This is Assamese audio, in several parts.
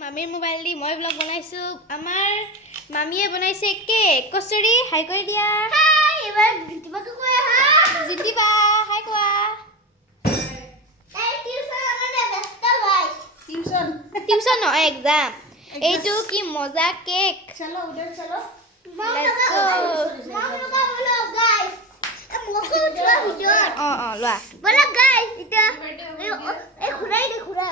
মামীৰ মোবাইল দি মই ব্লগ বনাইছো আমাৰ মামীয়ে বনাইছে কেক কচুৰি হাই কৰি দিয়া হাই এবাৰ জিতিবাকে কৈ হা জিতিবা হাই কোৱা এই টিউচন আমারে ব্যস্ত গাইস টিউচন ন এক্সাম এইটো কি মজা কেক চলো উধर চলো মম লগা বলো গাইস মকো উঠা ভিডিও লোৱা বলো গাইস এটা এই খুৰাই দে খুৰা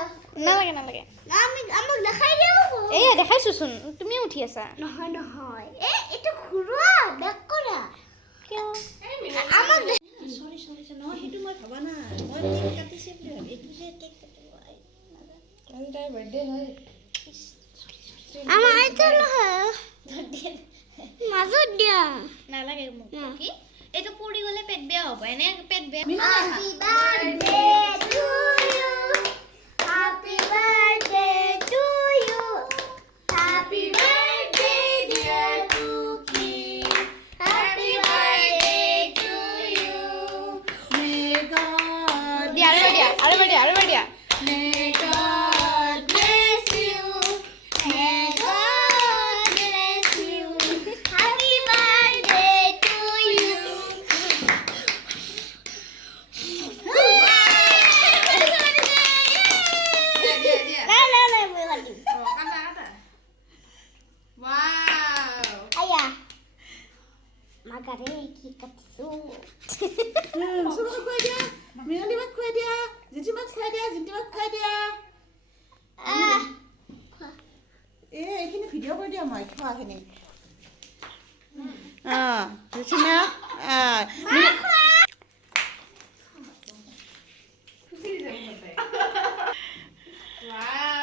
নালাগে নালাগে আমি আমাক দেখাই দিও এই দেখাইছো শুন তুমি উঠি আছা নহয় নহয় এটা খুৰা দেখ কৰা কিয় আমাক সরি নহয় হেতু মই ভাবা না মই কেক কাটিছে বুলি এটো যে কেক কাটিব আই কালি তাই বার্থডে হয় আমাৰ এটা নহয় মাজত দিয়া নালাগে মোক কি এটো পৰি গলে পেট বেয়া হ'ব এনে পেট বেয়া happy birthday to you happy birthday to you happy birthday dear Cookie happy birthday to you may God দিয়া আরে বাড়িয়া may God bless you may God bless you happy birthday to you Magare ki katsu. Suruh aku aja. Minum di mak dia. Jadi mak dia, jadi mak dia. Ini video apa dia mau? Wah ini. Di sini ya. Wow.